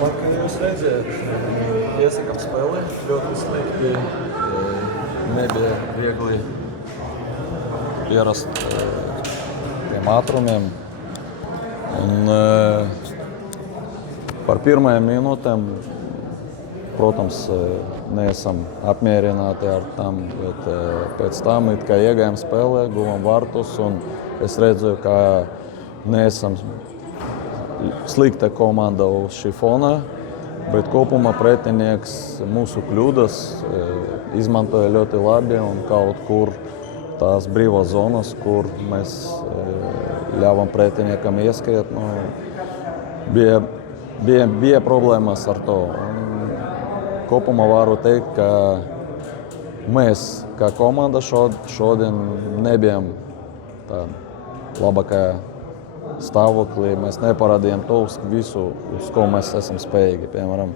Kā jūs redzējāt, iesakām spēli ļoti slikti. Nebija viegli pierast tiem ātrumiem. Un par pirmajām minūtēm, protams, neesam apmierināti ar tam, bet pēc tam it kā iegājām spēlē, guvām vartus, un es redzēju, ka neesam slikta komanda uz šī fona, bet kopumā pretinieks mūsu kļūdas izmantoja ļoti labi, un kaut kur tās brīvās zonas, kur mēs ļāvām pretiniekam ieskriet, bija problēmas ar to. Kopumā varu teikt, ka mēs kā komanda šodien nebijām tā labākajā stāvoklī. Mēs neparādījām to visu, uz ko mēs esam spējīgi. Piemēram,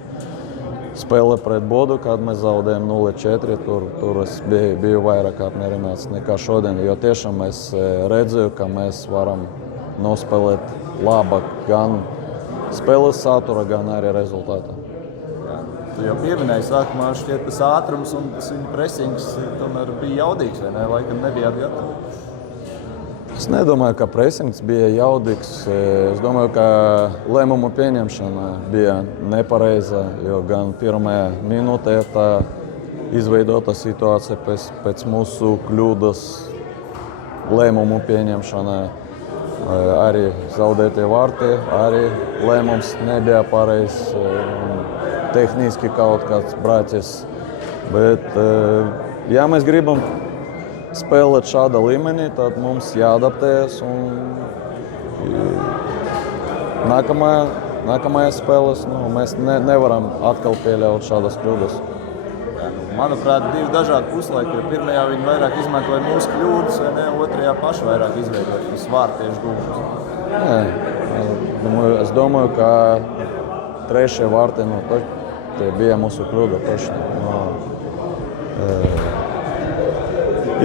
spēle pret Bodu, kad mēs zaudējām 0-4, tur es biju vairāk apmierināts nekā šodien, jo tiešām es redzēju, ka mēs varam nospēlēt labāk gan spēles satura, gan arī rezultātā. Tu jau pieminēji sākumā, šķiet tas ātrums un tas viņa presings tomēr bija jaudīgs, vai ne? Laikam nebijāt gatavi. Es nedomāju, ka presings bija jaudīgs. Es domāju, ka lēmumu pieņemšana bija nepareiza, jo gan pirmajā minūtē tā izveidota situācija pēc mūsu kļūdas lēmumu pieņemšanai. Arī zaudētie vārti, arī lēmums nebija pareizs. Tehniski kaut kāds brācis, bet ja mēs gribam spēlēt šādā līmenī, tad mums jāadaptējas un nākamajās spēlēs mēs nevaram atkal pieļaut šādas kļūdas. Manuprāt, divi dažādi puslaiki, jo pirmajā viņi vairāk izmantoja mūsu kļūdas, vai ne? Otrajā paši vairāk izveidoja tas vārtiešu gūmus. Es domāju, ka trešie vārti tie bija mūsu kļūda točni.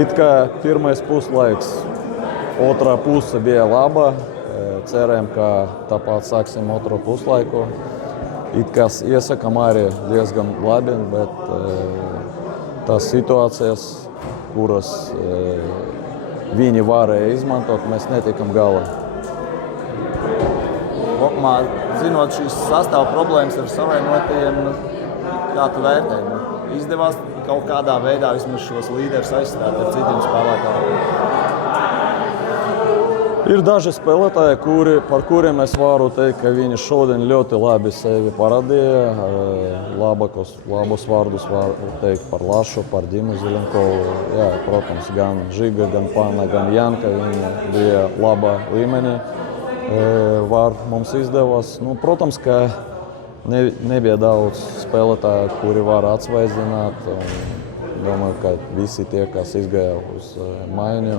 It kā pirmais puslaiks, otrā puse bija laba. Cerējam, ka tāpat sāksim otro puslaiku. It kā iesakam arī diezgan labi, bet tās situācijas, kuras viņi varēja izmantot, mēs netikam galā. Kopumā, zinot šīs sastāvu problēmas ar savainotiem, kā tu vērtē? Izdevās kaut kādā veidā vismaz šos līderus aizstāt ar citiem spēlētājiem? Ir daži spēlētāji, par kuriem es varu teikt, ka viņi šodien ļoti labi sevi parādīja. Labus vārdus var teikt par Lašu, par Dimu Ziļenkovu. Jā, protams, gan Žiga, gan Pana, gan Janka, viņi bija labā līmenī. Mums izdevās. Protams, ka nebija daudz spēlētāju, kuri var atsvaizdzināt. Domāju, ka visi tie, kas izgāja uz maiņu,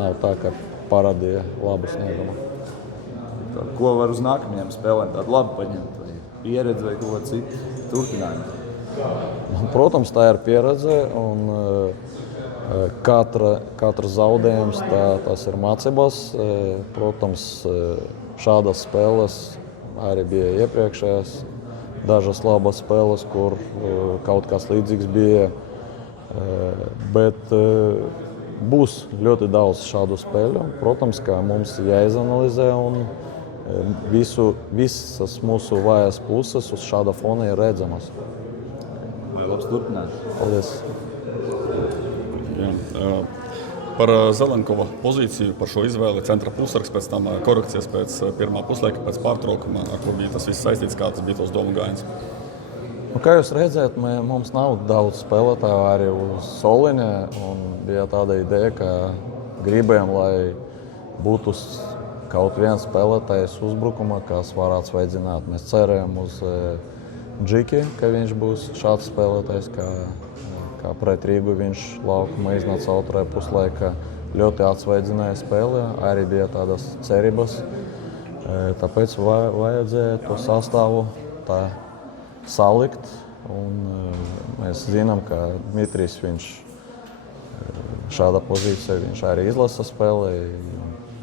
nav tā, ka parādīja labu sniegumu. Ko var uz nākamajām spēlēm tādu labu paņemt? Vai pieredzi vai ko citu turpinājumu? Protams, tā ir pieredze. Katrs zaudējums tas ir mācības. Protams, šādas spēles arī bija iepriekšējās. Dažas labas spēles, kur kaut kas līdzīgs bija. Bet būs ļoti daudz šādu spēļu. Protams, ka mums jāizanalizē un visas mūsu vājās puses uz šāda fona ir redzamas. Lai labs turpināt. Paldies. Par Zelenkova pozīciju, par šo izvēli, centra pusargs, pēc tam korekcijas pēc pirmā puslaika, pēc pārtraukuma, ar ko bija tas viss saistīts, kā tas bija tos domu gājiens? Kā jūs redzat, mums nav daudz spēlētāju arī uz soliņa, un bija tāda ideja, ka gribējām, lai būtu kaut viens spēlētājs uzbrukumā, kas var atsvaidzināt. Mēs cerējām uz Džiki, ka viņš būs šāds spēlētājs, kā pret Rīgu viņš laukumā iznāca otrajā puslaikā, ļoti atsvaidzināja spēlē, arī bija tādas cerības. Tāpēc vajadzēja to sastāvu tā salikt. Mēs zinām, ka Dmitrijs šāda pozīcija viņš arī izlasa spēlē,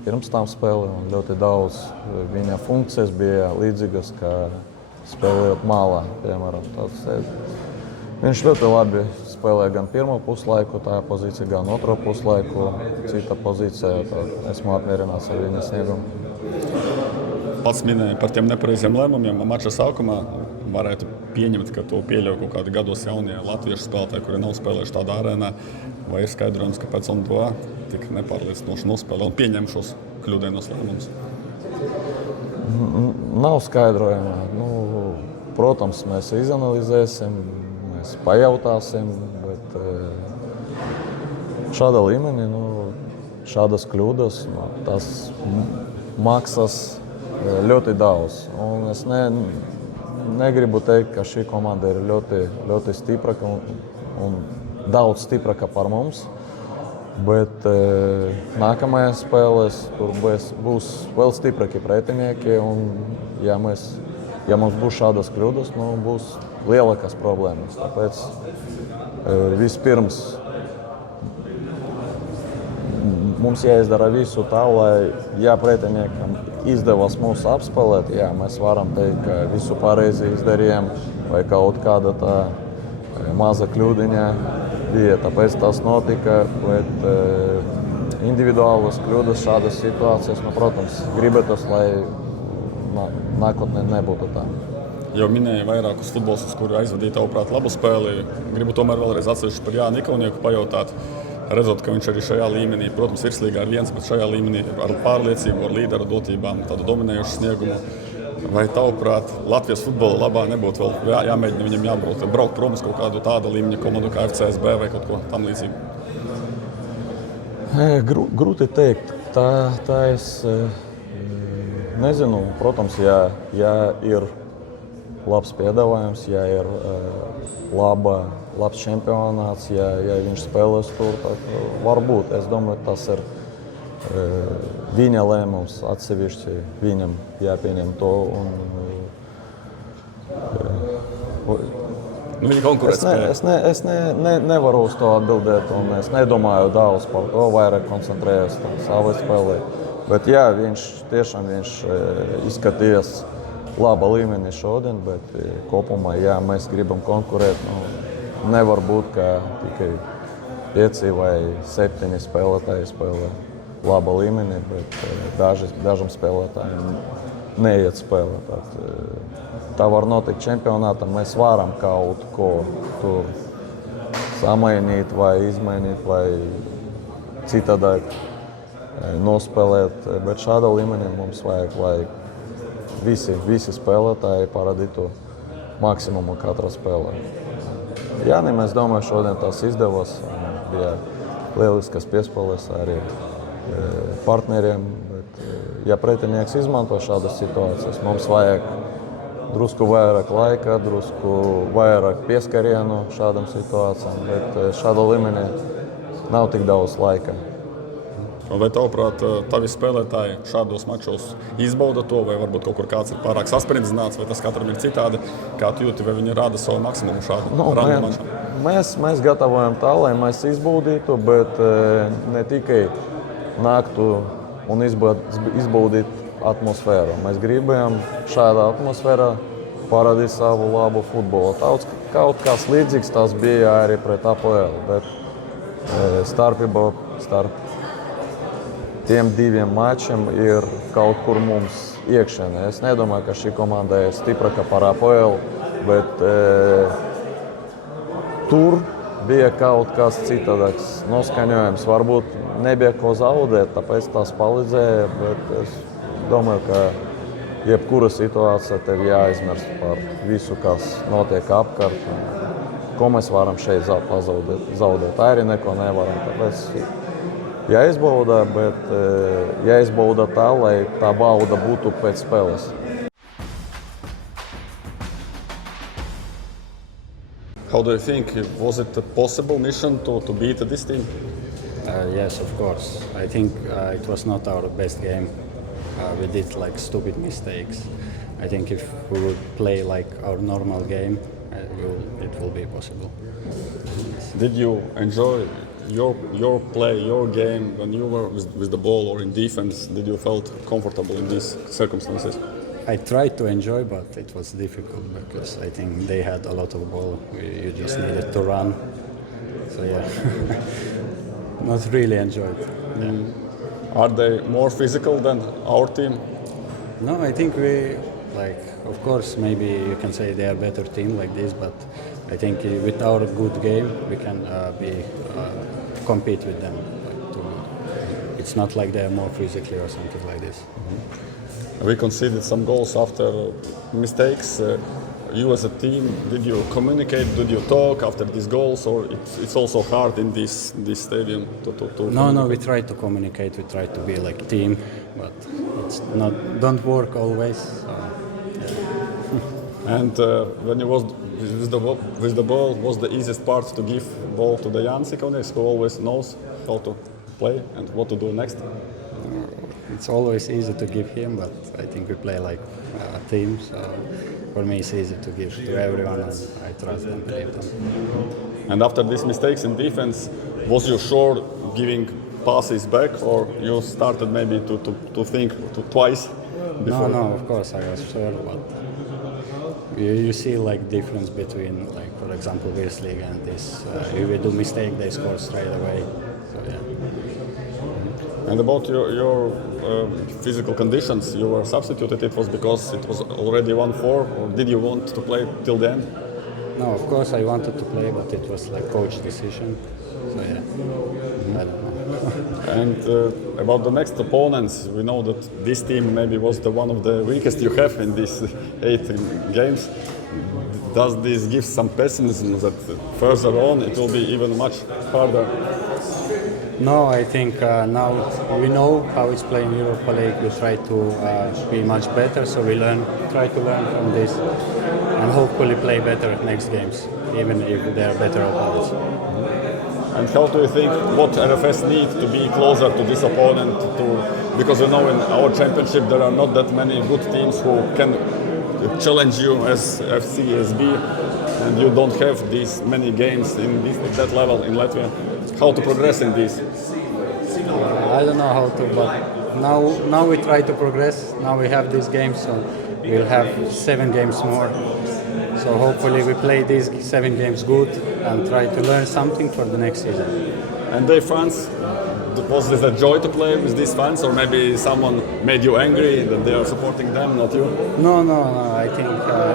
pirms tam spēlē, un ļoti daudz viņa funkcijas bija līdzīgas kā spēlējot malā, piemēram. Viņš ļoti labi spēlē gan pirmo puslaiku, tā pozīcija, gan otro puslaiku, cita pozīcija. Esmu apmierināts ar viņa sniegumu. Pats minēja par tiem nepareiziem lēmumiem. Mača sākumā varētu pieņemt, ka to pieļauj kaut kādi gados jaunie latviešu spēlētāji, kuri nav spēlējuši tādā arēnā. Vai ir skaidrojums, kāpēc on to tik nepārliecinoši nospēlē un pieņem šos kļūdainos lēmumus? Nav skaidrojuma. Protams, mēs izanalizēsim, mēs pajautāsim, bet šāda līmenī, šādas kļūdas, tas maksas ļoti daudz. Un es negribu teikt, ka šī komanda ir ļoti, ļoti stipra un daudz stiprāka par mums. Bet nākamajās spēlēs tur būs vēl stiprāki pretinieki. Un, ja mums būs šādas kļūdas, būs lielākas problēmas. Tāpēc vispirms mums jāizdara visu tā, lai, ja pretiniekam izdevās mūs apspēlēt, mēs varam teikt, ka visu pareizi izdarījām, vai kaut kāda tā maza kļūdiņa bija, tāpēc tas notika, bet individuālas kļūdas šādas situācijas, protams, gribētos, lai nākotnē nebūtu tā. Jau minēja vairākus futbolistus, kuri aizvadīja, tavuprāt, labu spēli. Gribu tomēr vēlreiz atsevišķi par Jāni Ikauninieku pajautāt. Redzot, ka viņš arī šajā līmenī, protams, virslīgā ir viens, bet šajā līmenī ar pārliecību, ar līderu dotībām, tādu dominējušu sniegumu. Vai tavuprāt, Latvijas futbola labā nebūtu vēl jāmēģina viņam braukt prom uz kaut kādu tādu līmeņa komandu kā FCSB vai kaut ko tam līdzīgu? Grūti teikt. Tā es nezinu. Protams, ja ir labs piedāvājums, ja ir labs čempionāts, ja viņš spēlēs tur, tad varbūt. Es domāju, tas ir viņa lēmums atsevišķi. Viņam jāpieņem to. Viņa konkurētspēja. Es nevaru uz to atbildēt, un es nedomāju daudz par to, vairāk koncentrējos savai spēlē. Bet jā, viņš izskatījās laba līmenī šodien, bet kopumā, ja mēs gribam konkurēt, nevar būt, ka tikai 5 vai 7 spēlētāji spēlē laba līmenī, bet dažam spēlētājiem neiet spēlēt. Tā var notikt čempionātā, mēs varam kaut ko tur samainīt vai izmainīt vai citādāk nospēlēt, bet šādā līmenī mums vajag, lai visi spēlētāji parādītu maksimumu katrā spēlē. Jāni, mēs domāju, šodien tas izdevās. Bija lieliskas piespēles arī partneriem, bet ja pretinieks izmanto šādas situācijas, mums vajag drusku vairāk laika, drusku vairāk pieskarienu šādam situācijām, bet šādā līmenī nav tik daudz laika. Vai tavuprāt, tavi spēlētāji šādos mačos izbauda to, vai varbūt kaut kur kāds ir pārāk saspridzināts, vai tas katram ir citādi? Kā tu jūti, vai viņi rāda savu maksimumu šādu randu mačā? Mēs gatavojam tā, lai mēs izbaudītu, bet ne tikai nāktu un izbaudīt atmosfēru. Mēs gribējām šādā atmosfērā parādīt savu labu futbolu. Kaut kas līdzīgs tas bija arī pret APL, bet starpība starp tiem diviem mačiem ir kaut kur mums iekšēnē. Es nedomāju, ka šī komanda ir stiprāka par APL, bet tur bija kaut kas citādāks noskaņojums. Varbūt nebija ko zaudēt, tāpēc tas palīdzēja, bet es domāju, ka jebkura situācija tev jāizmirst par visu, kas notiek apkārt. Ko mēs varam šeit zaudēt? Arī neko nevaram. Tāpēc jāizbauda, bet jāizbauda tā, lai tā bauda būtu pēc spēles. How do you think? Was it a possible mission to beat this team? Yes, of course. I think it was not our best game. We did stupid mistakes. I think if we would play like our normal game, it will be possible. Did you enjoy your play, your game when you were with the ball or in defense? Did you felt comfortable in these circumstances? I tried to enjoy, but it was difficult because I think they had a lot of ball. You just needed to run. So yeah, not really enjoyed. Yeah. Are they more physical than our team? No, I think we of course, maybe you can say they are better team like this, but I think with our good game we can compete with them. It's not like they are more physically or something like this. We conceded some goals after mistakes. You as a team, did you communicate? Did you talk after these goals, or it's also hard in this stadium to No, we try to communicate. We try to be like team, but it's not don't work always. So, yeah. And when you was with the ball, was the easiest part to give ball to the Jan Sikonis, who always knows how to play and what to do next? It's always easy to give him, but I think we play like a team. So for me, it's easy to give to everyone, and I trust them, believe them. And after these mistakes in defense, was you sure giving passes back, or you started maybe to think twice before? No, of course I was sure, but you see like difference between like for example this league and this. If we do mistake, they score straight away. So yeah. And about your physical conditions, you were substituted. It was because it was already 1-4, or did you want to play till the end? No, of course I wanted to play, but it was like coach decision. So yeah, I don't know. And about the next opponents, we know that this team maybe was one of the weakest you have in these 8 games. Does this give some pessimism that further on it will be even much harder? No, I think now we know how it's playing Europa League. We try to be much better, so we try to learn from this, and hopefully play better at next games, even if they are better opponents. And how do you think what RFS need to be closer to this opponent? Because you know in our championship there are not that many good teams who can challenge you as FCSB, and you don't have these many games in that level in Latvia. How to progress in this? I don't know how to, but now we try to progress. Now we have these games, so we'll have 7 games more. So hopefully we play these 7 games good and try to learn something for the next season. And their fans, was this a joy to play with these fans, or maybe someone made you angry that they are supporting them, not you? No. I think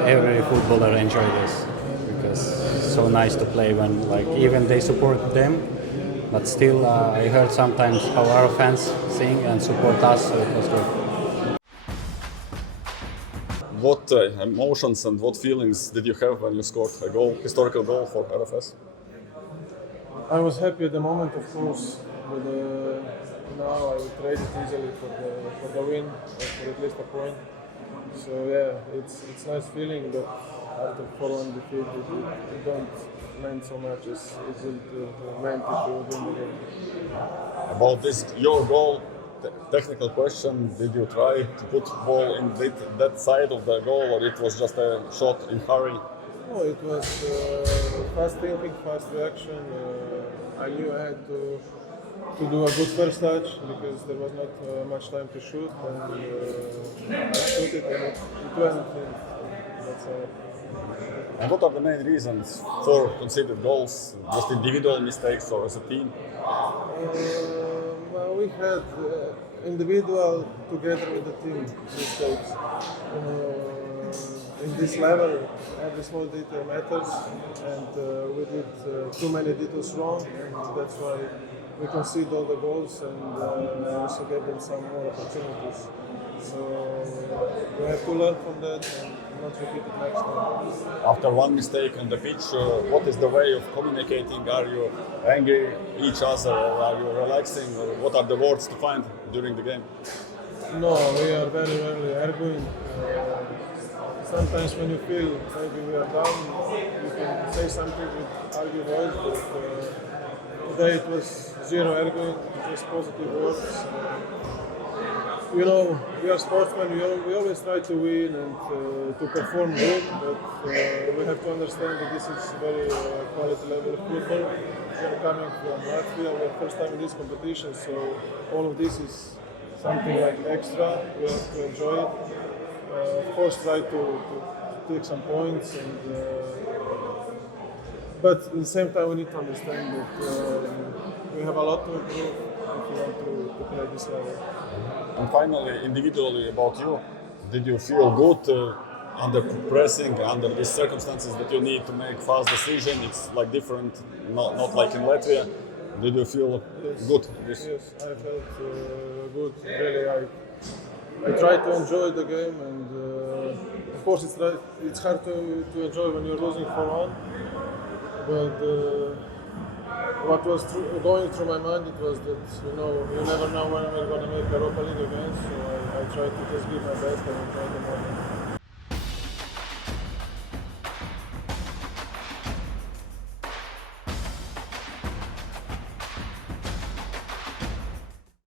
every footballer enjoys this because it's so nice to play when like even they support them. But still, I heard sometimes how our fans sing and support us, so it was good. What emotions and what feelings did you have when you scored a goal, historical goal for RFS? I was happy at the moment, of course, but now I would trade it easily for the win, or for at least a point. So yeah, it's nice feeling, but after 4-1 defeat, it don't mean so much as it meant if you win the game. About this, your goal, technical question, did you try to put ball in that side of the goal, or it was just a shot in hurry? No, it was fast thinking, fast reaction. I knew I had to do a good first touch because there was not much time to shoot, and I shoot it and it went in. That's all. And what are the main reasons for conceded goals? Just individual mistakes or as a team? Well, we had individual together with the team mistakes. In this level, every small detail matters, and we did too many details wrong, and that's why we conceded all the goals, and we also gave them some more opportunities. So we have to learn from that and not repeat it next time. After one mistake on the pitch, what is the way of communicating? Are you angry each other, or are you relaxing, or what are the words to find during the game? No, we are very rarely arguing. Sometimes when you feel maybe we are down, you can say something with argue voice, but today it was zero arguing, just positive words. You know, we are sportsmen, we always try to win and to perform good, but we have to understand that this is very quality level of football. We are coming from Latvia, we are first time in this competition, so all of this is something like extra, we have to enjoy it. Of course, try to take some points, but at the same time, we need to understand that we have a lot to improve if we want to play this level. And finally, individually about you, did you feel good under pressing, under these circumstances that you need to make fast decision? It's like different, not like in Latvia. Did you feel good? Yes, I felt good. Really, I tried to enjoy the game, and of course, it's hard to enjoy when you're losing 4-1. But what was going through my mind, it was that you never know when we're going to make Europa League again. So I tried to just give my best and enjoy the moment.